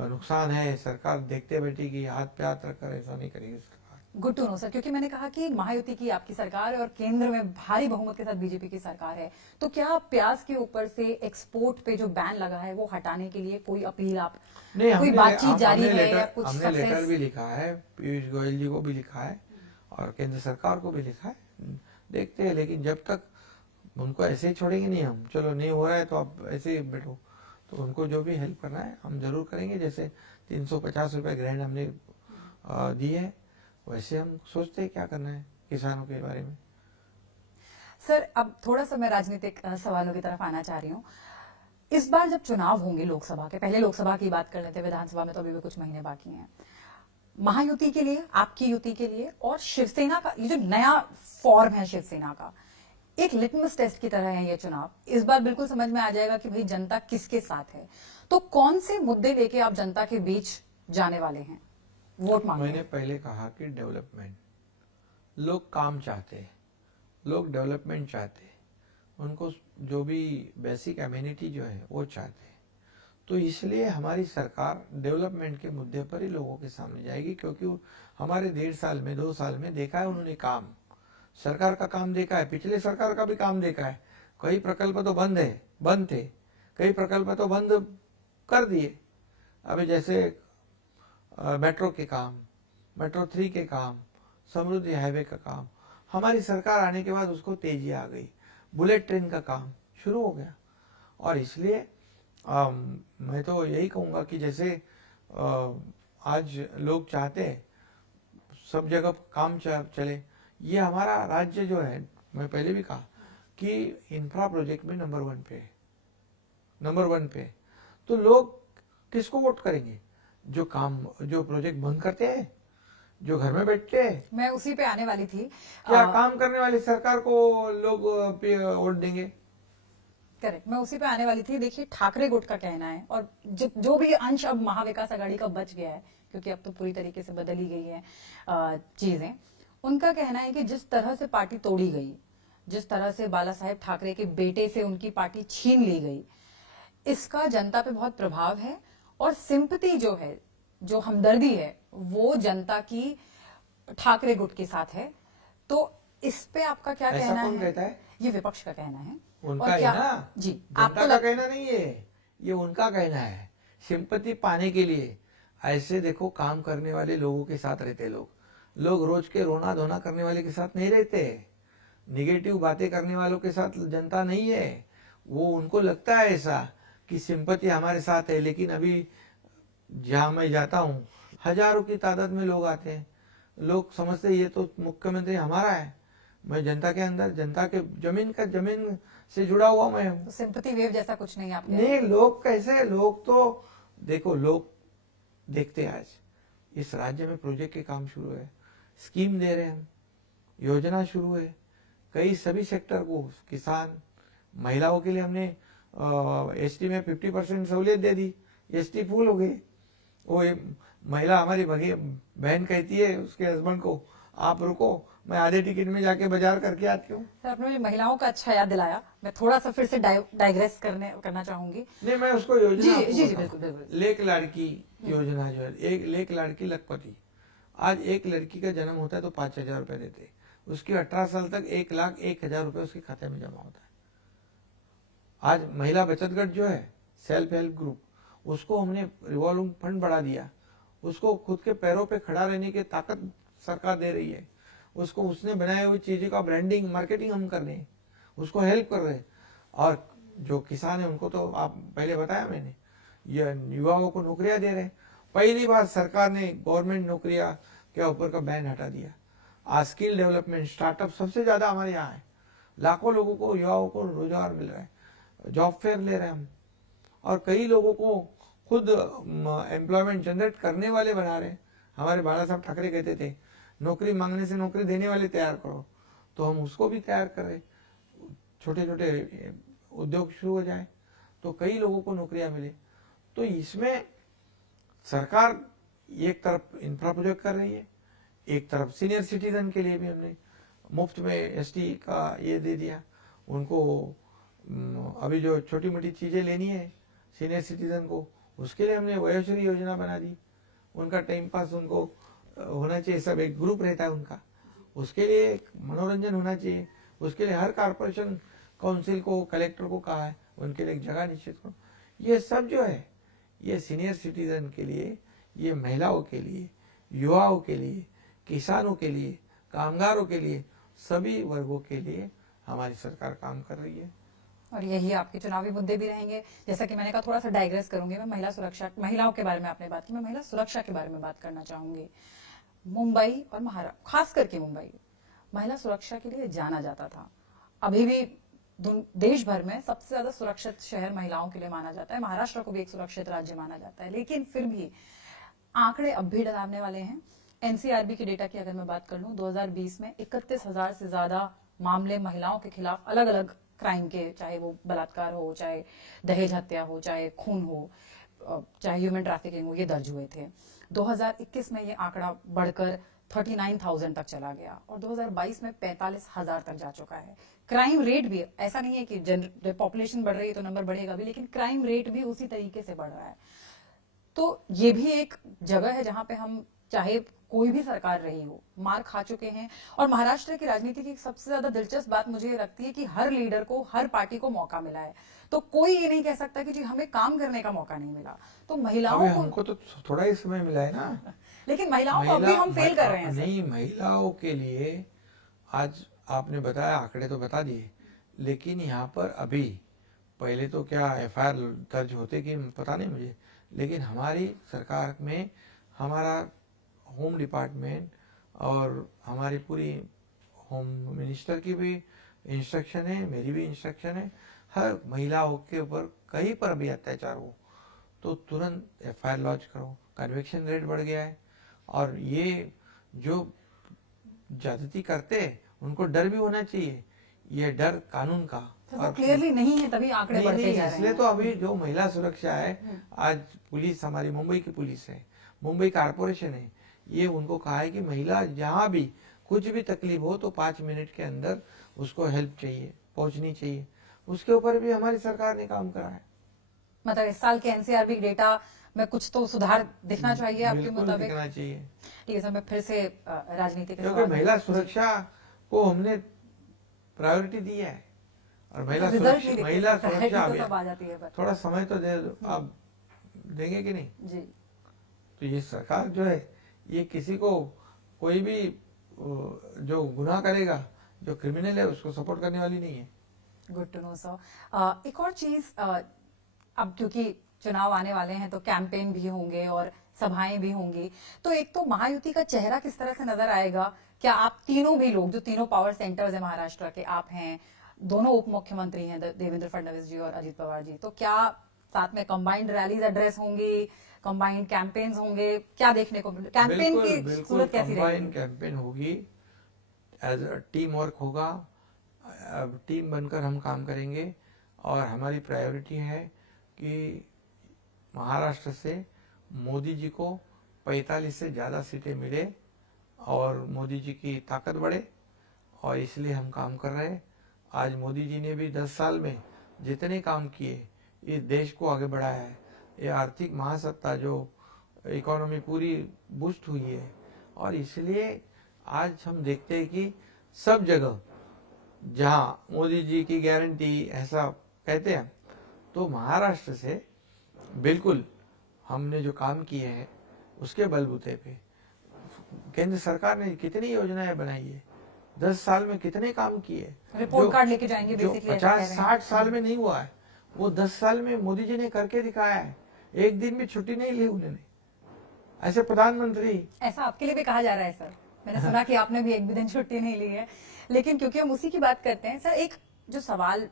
नुकसान है, सरकार देखते बैठेगी, हाथ पे हाथ रखकर ऐसा नहीं करेगी सरकार। गुड टू नो सर, क्योंकि मैंने कहा कि महायुति की आपकी सरकार है और केंद्र में भारी बहुमत के साथ बीजेपी की सरकार है, तो क्या प्याज के ऊपर से एक्सपोर्ट पे जो बैन लगा है वो हटाने के लिए कोई अपील, आप नहीं, कोई बातचीत जारी है या कुछ? हमने लेटर भी लिखा है, पीयूष गोयल जी को भी लिखा है और केंद्र सरकार को भी लिखा है, देखते हैं। लेकिन जब तक उनको ऐसे ही छोड़ेंगे नहीं हम, चलो नहीं हो रहा है तो आप ऐसे ही बैठो, तो उनको जो भी हेल्प करना है हम जरूर करेंगे। जैसे 350 रुपए ग्रांट हमने दी है, वैसे हम सोचते हैं क्या करना है किसानों के बारे में। सर, अब थोड़ा सा मैं राजनीतिक सवालों की तरफ आना चाह रही हूँ। इस बार जब चुनाव होंगे लोकसभा के, पहले लोकसभा की बात कर लेते हैं, विधानसभा में तो अभी भी कुछ महीने बाकी हैं। महायुति के लिए, आपकी युति के लिए और शिवसेना का ये जो नया फॉर्म है शिवसेना का, एक लिटमस टेस्ट की तरह है ये चुनाव। इस बार बिल्कुल समझ में आ जाएगा कि भाई जनता किसके साथ है। तो कौन से मुद्दे लेके आप जनता के बीच जाने वाले हैं वोट मांगने? मैंने पहले कहा कि डेवलपमेंट, लोग काम चाहते हैं, लोग डेवलपमेंट चाहते हैं, उनको जो भी बेसिक एमिनिटी जो है वो चाहते हैं। तो इसलिए हमारी सरकार डेवलपमेंट के मुद्दे पर ही लोगों के सामने जाएगी, क्योंकि हमारे 1.5 साल में 2 साल में देखा है उन्होंने काम, सरकार का काम देखा है, पिछले सरकार का भी काम देखा है। कई प्रकल्प तो बंद थे, कई प्रकल्प तो बंद कर दिए। अभी जैसे मेट्रो के काम, मेट्रो 3 के काम, समृद्धि हाईवे का काम, हमारी सरकार आने के बाद उसको तेजी आ गई, बुलेट ट्रेन का काम शुरू हो गया। और इसलिए मैं तो यही कहूँगा कि जैसे आज लोग चाहते हैं सब जगह काम चले, ये हमारा राज्य जो है, मैं पहले भी कहा कि इंफ्रा प्रोजेक्ट में नंबर 1 पे है। तो लोग किसको वोट करेंगे? जो प्रोजेक्ट बंद करते हैं, जो घर में बैठते हैं। मैं उसी पे आने वाली थी। क्या काम करने वाली सरकार को लोग वोट देंगे? करेक्ट, मैं उसी पे आने वाली थी। देखिए, ठाकरे गुट का कहना है, और जो भी अंश अब महाविकास आघाड़ी का बच गया है, क्योंकि अब तो पूरी तरीके से बदल ही गई है चीजें। उनका कहना है कि जिस तरह से पार्टी तोड़ी गई, जिस तरह से बाला साहेब ठाकरे के बेटे से उनकी पार्टी छीन ली गई, इसका जनता पे बहुत प्रभाव है और सिंपैथी जो है, जो हमदर्दी है, वो जनता की ठाकरे गुट के साथ है। तो इस पे आपका क्या ऐसा कहना कौन है? कहता है? ये विपक्ष का कहना है। उनका और है क्या ना, जी जनता आपको का कहना नहीं है, ये उनका कहना है। सिंपैथी पाने के लिए ऐसे देखो काम करने वाले लोगों के साथ रहते लोग रोज के रोना धोना करने वाले के साथ नहीं रहते, निगेटिव बातें करने वालों के साथ जनता नहीं है। वो उनको लगता है ऐसा कि सिंपैथी हमारे साथ है, लेकिन अभी जहां मैं जाता हूँ हजारों की तादाद में लोग आते हैं, लोग समझते ये तो मुख्यमंत्री हमारा है, मैं जनता के अंदर, जनता के जमीन से जुड़ा हुआ मैं हूँ। तो सिंपैथी वेव जैसा कुछ नहीं आपके? नहीं, लोग कैसे, लोग तो देखो, लोग देखते हैं आज इस राज्य में प्रोजेक्ट के काम शुरू है, स्कीम दे रहे हैं हम, योजना शुरू है, कई सभी सेक्टर को, किसान, महिलाओं के लिए हमने एसटी में 50% सहूलियत दे दी, एसटी फुल हो गई। वो महिला हमारी बहन कहती है उसके हस्बैंड को, आप रुको, मैं आधे टिकट में जाके बाजार करके आती हूँ। सर, आपने मुझे महिलाओं का अच्छा याद दिलाया, मैं थोड़ा सा फिर से डाइग्रेस करना चाहूंगी। नहीं, मैं उसको योजना जी आपको जी जी बताऊं। बिल्कुल बिल्कुल। लेक लाड़की योजना जो है, एक लेक लाड़की लखपति, आज एक लड़की का जन्म होता है तो 5,000 रुपए देते हैं, उसकी 18 साल तक 1,01,000 रुपए उसके खाते में जमा होता है। आज महिला बचत गट जो है, सेल्फ हेल्प ग्रुप, उसको हमने रिवॉल्विंग फंड बढ़ा दिया, उसको खुद के पैरों पे खड़ा रहने की ताकत सरकार दे रही है, उसको उसने बनाए हुई चीजों का ब्रांडिंग मार्केटिंग हम कर रहे हैं, उसको हेल्प कर रहे हैं। और जो किसान है उनको तो आप पहले बताया मैंने, ये युवाओं को नौकरियां दे रहे हैं। पहली बार सरकार ने गवर्नमेंट नौकरियां के ऊपर का बैन हटा दिया। आज स्किल डेवलपमेंट स्टार्टअप सबसे ज्यादा हमारे यहाँ है, लाखों लोगों को, युवाओं को रोजगार मिल रहा है, जॉब फेयर ले रहे हैं हम, और कई लोगों को खुद एम्प्लॉयमेंट जनरेट करने वाले बना रहे हैं। हमारे बाला साहब ठाकरे कहते थे नौकरी मांगने से नौकरी देने वाले तैयार करो, तो हम उसको भी तैयार कर रहे, छोटे छोटे उद्योग शुरू हो जाए तो कई लोगों को नौकरियां मिले। तो इसमें सरकार एक तरफ इंफ्रा प्रोजेक्ट कर रही है, एक तरफ सीनियर सिटीजन के लिए भी हमने मुफ्त में एसटी का ये दे दिया उनको। अभी जो छोटी मोटी चीजें लेनी है सीनियर सिटीजन को, उसके लिए हमने वयोश्री योजना बना दी। उनका टाइम पास उनको होना चाहिए, सब एक ग्रुप रहता है उनका, उसके लिए एक मनोरंजन होना चाहिए, उसके लिए हर कारपोरेशन काउंसिल को, कलेक्टर को कहा है उनके लिए एक जगह निश्चित करो। ये सब जो है ये सीनियर सिटीजन के लिए, ये महिलाओं के लिए, युवाओं के लिए, किसानों के लिए, कामगारों के लिए, सभी वर्गों के लिए हमारी सरकार काम कर रही है। और यही आपके चुनावी मुद्दे भी रहेंगे। जैसा कि मैंने कहा, थोड़ा सा डाइग्रेस करूंगी मैं, महिला सुरक्षा, महिलाओं के बारे में आपने बात की, मैं महिला सुरक्षा के बारे में बात करना चाहूंगी। मुंबई और महाराष्ट्र, खास करके मुंबई महिला सुरक्षा के लिए जाना जाता था। अभी भी देश भर में सबसे ज्यादा सुरक्षित शहर महिलाओं के लिए माना जाता है, महाराष्ट्र को भी एक सुरक्षित राज्य माना जाता है, लेकिन फिर भी आंकड़े अब भी डरावने वाले हैं। एनसीआरबी के डेटा की अगर मैं बात कर लूं, 2020 में 31,000 से ज्यादा मामले महिलाओं के खिलाफ अलग अलग क्राइम के, चाहे वो बलात्कार हो, चाहे दहेज हत्या हो, चाहे खून हो, चाहे ह्यूमन ट्रैफिकिंग हो, ये दर्ज हुए थे। 2021 में ये आंकड़ा बढ़कर 39,000 तक चला गया और 2022 में 45,000 तक जा चुका है। क्राइम रेट भी, ऐसा नहीं है कि पॉपुलेशन बढ़ रही है तो नंबर बढ़ेगा भी, लेकिन क्राइम रेट भी उसी तरीके से बढ़ रहा है। तो ये भी एक जगह है जहां पे हम, चाहे कोई भी सरकार रही हो, मार खा चुके हैं। और महाराष्ट्र की राजनीति की सबसे ज्यादा दिलचस्प बात मुझे लगती है कि हर लीडर को, हर पार्टी को मौका मिला है, तो कोई ये नहीं कह सकता कि जी हमें काम करने का मौका नहीं मिला। तो महिलाओं को, हमको तो थोड़ा ही समय मिला है ना, लेकिन महिलाओं को अभी हम फेल कर रहे हैं। नहीं, महिलाओं के लिए आज आपने बताया, आंकड़े तो बता दिए, लेकिन यहाँ पर अभी, पहले तो क्या एफआईआर दर्ज होते कि पता नहीं मुझे, लेकिन हमारी सरकार में हमारा होम डिपार्टमेंट और हमारी पूरी होम मिनिस्टर की भी इंस्ट्रक्शन है, मेरी भी इंस्ट्रक्शन है, हर महिलाओं के ऊपर कहीं पर भी अत्याचार हो तो तुरंत एफआईआर लॉन्च करो। कन्विक्शन रेट बढ़ गया है, और ये जो ज्यादती करते हैं उनको डर भी होना चाहिए, ये डर कानून का, तो क्लियरली नहीं है, तभी आंकड़े बढ़ते जा रहे हैं। इसलिए तो अभी जो महिला सुरक्षा है, आज पुलिस, हमारी मुंबई की पुलिस है, मुंबई कारपोरेशन है, ये उनको कहा है कि महिला जहां भी कुछ भी तकलीफ हो तो 5 मिनट के अंदर उसको हेल्प चाहिए, पहुंचनी चाहिए। उसके ऊपर भी हमारी सरकार ने काम करा है। मतलब इस साल के एनसीआरबी डेटा में कुछ तो सुधार दिखना चाहिए आपके बिल्कुल मुताबिक। दिखना चाहिए, ठीक है सर, मैं फिर से राजनीति के क्योंकि सवाल महिला सुरक्षा को हमने प्रायोरिटी दी है। और महिला रिजल्ट नहीं सुरक्षा, दिखते महिला सर, सुरक्षा priority तो सब आ अभियान, जाती है पर। थोड़ा समय तो दे दो, आप देंगे कि नहीं? जी तो ये सरकार जो है, ये किसी को कोई भी जो गुनाह करेगा, जो क्रिमिनल है, उसको सपोर्ट करने वाली नहीं है। Good to know sir. एक और चीज, अब क्योंकि चुनाव आने वाले हैं तो कैंपेन भी होंगे और सभाएं भी होंगी, तो एक तो महायुति का चेहरा किस तरह से नजर आएगा? क्या आप तीनों भी लोग, जो तीनों पावर सेंटर्स है महाराष्ट्र के, आप हैं, दोनों उप मुख्यमंत्री हैं देवेंद्र फडणवीस जी और अजित पवार जी, तो क्या साथ में कंबाइंड रैलीज एड्रेस होंगी, कंबाइंड कैंपेन्स होंगे? क्या देखने को कैंपेन की सूरत कैसी रहेगी? कंबाइन कैंपेन होगी, एज टीम वर्क होगा, टीम बनकर हम काम करेंगे। और हमारी प्रायोरिटी है कि महाराष्ट्र से मोदी जी को 45 से ज़्यादा सीटें मिले और मोदी जी की ताकत बढ़े, और इसलिए हम काम कर रहे हैं। आज मोदी जी ने भी 10 साल में जितने काम किए, इस देश को आगे बढ़ाया है। ये आर्थिक महासत्ता, जो इकोनॉमी पूरी बूस्ट हुई है, और इसलिए आज हम देखते हैं कि सब जगह जहां मोदी जी की गारंटी ऐसा कहते हैं, तो महाराष्ट्र से बिल्कुल हमने जो काम किए हैं उसके बलबूते पे केंद्र सरकार ने कितनी योजनाएं बनाई है, 10 साल में कितने काम किए, रिपोर्ट कार्ड लेके जाएंगे जो बेसिकली, ऐसा कह रहे हैं। 50-60 साल में नहीं हुआ है, वो 10 साल में मोदी जी ने करके दिखाया है। एक दिन भी छुट्टी नहीं ली उन्होंने, ऐसे प्रधानमंत्री। ऐसा आपके लिए भी कहा जा रहा है सर, मैंने सुना कि आपने भी एक भी दिन छुट्टी नहीं ली है। लेकिन क्योंकि हम उसी की बात करते हैं सर, एक जो सवाल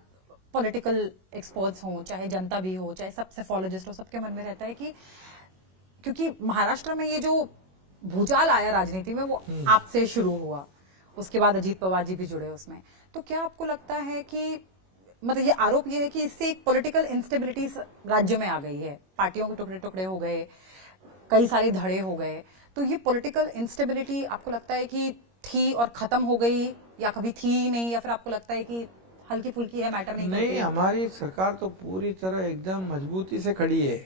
पॉलिटिकल एक्सपर्ट्स हो, चाहे जनता भी हो, चाहे सब सेफोलॉजिस्ट हो, सबके मन में रहता है कि क्योंकि महाराष्ट्र में ये जो भूचाल आया राजनीति में, वो आपसे शुरू हुआ, उसके बाद अजीत पवार जी भी जुड़े उसमें, तो क्या आपको लगता है कि मतलब ये आरोप ये है कि इससे एक पॉलिटिकल इंस्टेबिलिटी राज्य में आ गई है, पार्टियों के टुकड़े टुकड़े हो गए, कई सारे धड़े हो गए, तो ये पॉलिटिकल इंस्टेबिलिटी आपको लगता है कि थी और खत्म हो गई, या कभी थी ही नहीं, या फिर आपको लगता है कि हल्की फुल्की है, मैटर नहीं करती? नहीं, हमारी सरकार तो पूरी तरह एकदम मजबूती से खड़ी है।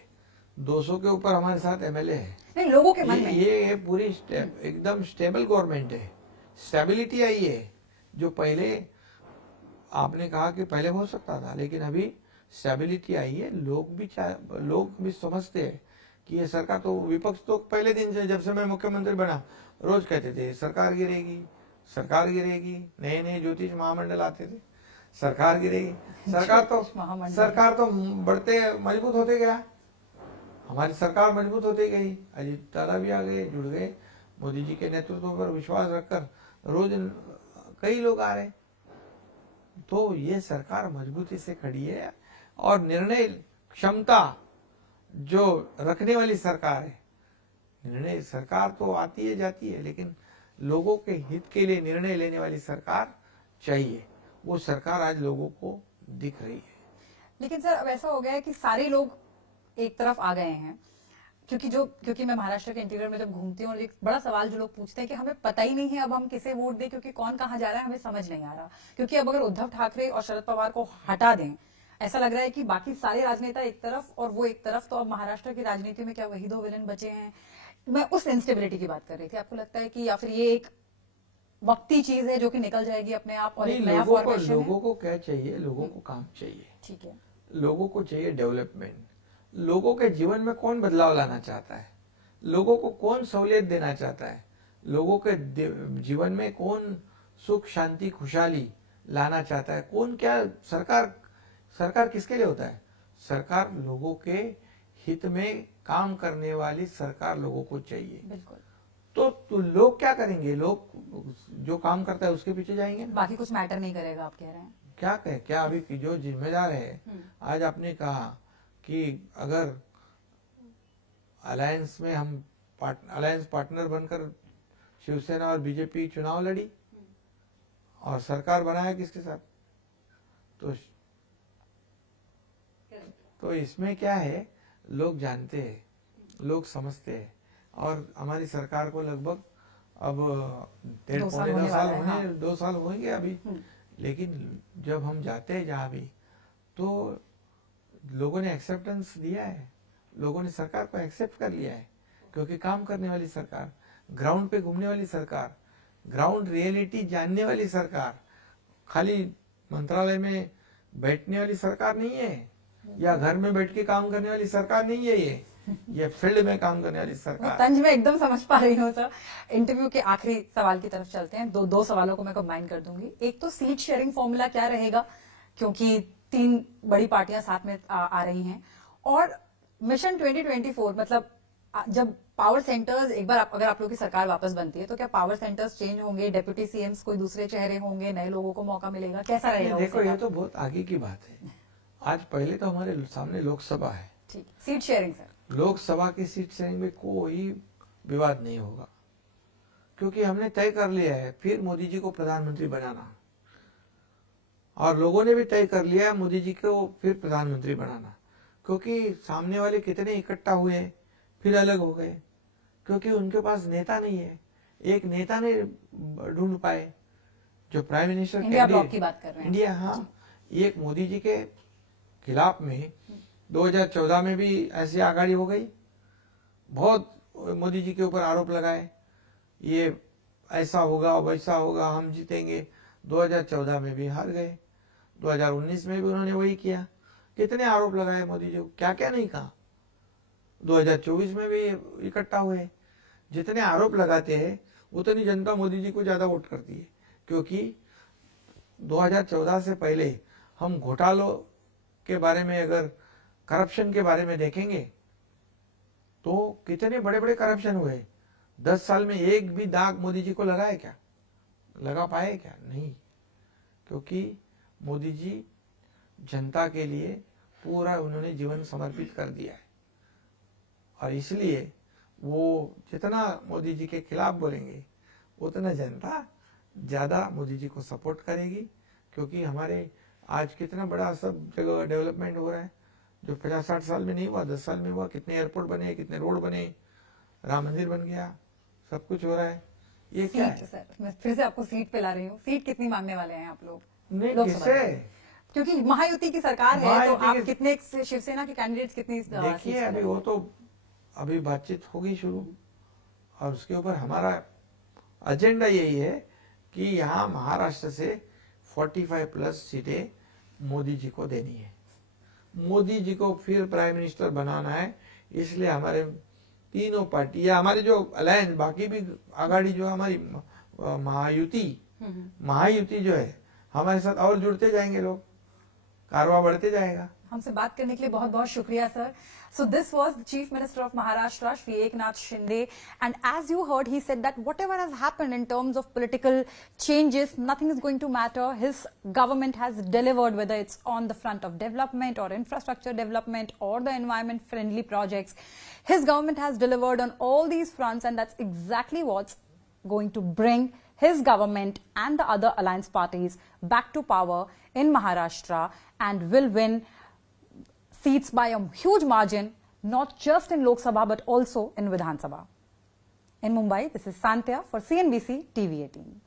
200 के ऊपर हमारे साथ एमएलए है। नहीं, लोगों के मन में ये पूरी एकदम स्टेबल गवर्नमेंट है, स्टेबिलिटी आई है। जो पहले आपने कहा कि पहले हो सकता था, लेकिन अभी स्टेबिलिटी आई है। लोग भी समझते हैं कि ये सरकार, तो विपक्ष तो पहले दिन से, जब से मैं मुख्यमंत्री बना, रोज कहते थे सरकार गिरेगी, सरकार गिरेगी, नए नए ज्योतिष महामंडल आते थे, सरकार गिरेगी। सरकार तो बढ़ते मजबूत होते गया, हमारी सरकार मजबूत होती गई, अजीत दादा भी आ गए, जुड़ गए, मोदी जी के नेतृत्व पर विश्वास रखकर रोज कई लोग आ रहे। तो ये सरकार मजबूती से खड़ी है, और निर्णय क्षमता जो रखने वाली सरकार है। निर्णय सरकार तो आती है जाती है, लेकिन लोगों के हित के लिए निर्णय लेने वाली सरकार चाहिए। वो सरकार आज लोगों को दिख रही है। लेकिन सर अब ऐसा हो गया है कि सारे लोग एक तरफ आ गए हैं, क्योंकि मैं महाराष्ट्र के इंटीरियर में जब घूमती हूँ, एक बड़ा सवाल जो लोग पूछते हैं कि हमें पता ही नहीं है अब हम किसे वोट दें, क्योंकि कौन कहाँ जा रहा है हमें समझ नहीं आ रहा। क्योंकि अब अगर उद्धव ठाकरे और शरद पवार को हटा दें, ऐसा लग रहा है कि बाकी सारे राजनेता एक तरफ और वो एक तरफ, तो अब महाराष्ट्र की राजनीति में क्या वही दो विलन बचे हैं? मैं उस इंस्टेबिलिटी की बात कर रही थी। आपको लगता है कि या फिर ये एक वक्ती चीज है जो कि निकल जाएगी अपने आप, और एक नया फॉर्मेशन है? लोगों को क्या चाहिए? लोगों को काम चाहिए, ठीक है। लोगों को चाहिए डेवलपमेंट। लोगों के जीवन में कौन बदलाव लाना चाहता है? लोगों को कौन सहूलियत देना चाहता है? लोगों के जीवन में कौन सुख शांति खुशहाली लाना चाहता है? कौन क्या? सरकार किसके लिए होता है? सरकार लोगों के हित में काम करने वाली सरकार लोगों को चाहिए। बिल्कुल। तो लोग क्या करेंगे? लोग जो काम करता है उसके पीछे जाएंगे, बाकी कुछ मैटर नहीं करेगा, आप कह रहे हैं? क्या कहे? क्या अभी की जो जिम्मेदार है, आज आपने कहा कि अगर अलायंस में हम अलायंस पार्टनर बनकर शिवसेना और बीजेपी चुनाव लड़ी और सरकार बनाया किसके साथ? तो इसमें क्या है, लोग जानते हैं, लोग समझते हैं, और हमारी सरकार को लगभग अब डेढ़ 2 साल पौने होने 2 साल वाला है, होने हाँ। 2 साल होंगे अभी। लेकिन जब हम जाते हैं जहाँ भी, तो लोगों ने एक्सेप्टेंस दिया है, लोगों ने सरकार को एक्सेप्ट कर लिया है, क्योंकि काम करने वाली सरकार, ग्राउंड पे घूमने वाली सरकार, ग्राउंड रियलिटी जानने वाली सरकार, खाली मंत्रालय में बैठने वाली सरकार नहीं है, या घर में बैठ के काम करने वाली सरकार नहीं है, ये फील्ड में काम करने वाली वो सरकार। तंज में एकदम समझ पा रही हूँ सर। इंटरव्यू के आखिरी सवाल की तरफ चलते हैं। दो सवालों को मैं कंबाइन कर दूंगी। एक तो सीट शेयरिंग फॉर्मूला क्या रहेगा, क्योंकि 3 बड़ी पार्टियां साथ में आ रही हैं, और मिशन 2024 मतलब जब पावर सेंटर्स एक बार अगर आप लोगों की सरकार वापस बनती है, तो क्या पावर सेंटर्स चेंज होंगे, डेप्यूटी सीएम्स कोई दूसरे चेहरे होंगे, नए लोगों को मौका मिलेगा, कैसा रहेगा? देखो, उससे ये तो बहुत आगे की बात है। आज पहले तो हमारे सामने लोकसभा है। ठीक, सीट शेयरिंग सर। लोकसभा की सीट शेयरिंग में कोई विवाद नहीं होगा, क्योंकि हमने तय कर लिया है फिर मोदी जी को प्रधानमंत्री बनाना, और लोगों ने भी तय कर लिया है मोदी जी को फिर प्रधानमंत्री बनाना, क्योंकि सामने वाले कितने इकट्ठा हुए फिर अलग हो गए, क्योंकि उनके पास नेता नहीं है, एक नेता नहीं ढूंढ पाए जो प्राइम मिनिस्टर इंडिया ब्लॉक की बात कर रहे हैं। इंडिया, हाँ। एक मोदी जी के खिलाफ में 2014 में भी ऐसी आगाड़ी हो गई, बहुत मोदी जी के ऊपर आरोप लगाए, ये ऐसा होगा वैसा होगा, हम जीतेंगे। 2014 में भी हार गए, 2019 में भी उन्होंने वही किया, कितने आरोप लगाए मोदी जी को, क्या क्या नहीं कहा। 2024 में भी इकट्ठा हुए। जितने आरोप लगाते हैं उतनी जनता मोदी जी को ज्यादा वोट करती है, क्योंकि 2014 से पहले हम घोटालों के बारे में, अगर करप्शन के बारे में देखेंगे तो कितने बड़े बड़े करप्शन हुए। 10 साल में एक भी दाग मोदी जी को लगाए क्या, लगा पाए क्या? नहीं, क्योंकि मोदी जी जनता के लिए पूरा उन्होंने जीवन समर्पित कर दिया है, और इसलिए वो जितना मोदी जी के खिलाफ बोलेंगे उतना जनता ज्यादा मोदी जी को सपोर्ट करेगी, क्योंकि हमारे आज कितना बड़ा सब जगह डेवलपमेंट हो रहा है, जो 50-60 साल में नहीं हुआ, 10 साल में हुआ। कितने एयरपोर्ट बने, कितने रोड बने, राम मंदिर बन गया, सब कुछ हो रहा है। ये क्या है? सर, मैं फिर से आपको सीट पे ला रही हूँ। सीट कितनी मांगने वाले हैं आप लोग? नहीं, लोकसभा किससे? में? क्योंकि महायुति की सरकार है, तो महायुति आप की- कितने शिवसेना के कैंडिडेट्स कितनी देखिए, अभी वो तो अभी बातचीत होगी शुरू, और उसके ऊपर हमारा एजेंडा यही है कि यहाँ महाराष्ट्र से 45+ सीटें मोदी जी को देनी है, मोदी जी को फिर प्राइम मिनिस्टर बनाना है। इसलिए हमारे तीनों पार्टी या हमारे जो अलायंस, बाकी भी आगाड़ी जो हमारी महायुति जो है, हमारे साथ और जुड़ते जाएंगे लोग, कारवा बढ़ते जाएगा। हमसे बात करने के लिए बहुत बहुत शुक्रिया sir. So this was the Chief Minister of Maharashtra, Shri Eknath Shinde, and as you heard, he said that whatever has happened in terms of political changes, nothing is going to matter. His government has delivered, whether it's on the front of development or infrastructure development or the environment-friendly projects. His government has delivered on all these fronts, and that's exactly what's going to bring his government and the other alliance parties back to power in Maharashtra, and will win seats by a huge margin, not just in Lok Sabha but also in Vidhan Sabha. In Mumbai, this is Santya for CNBC TV 18.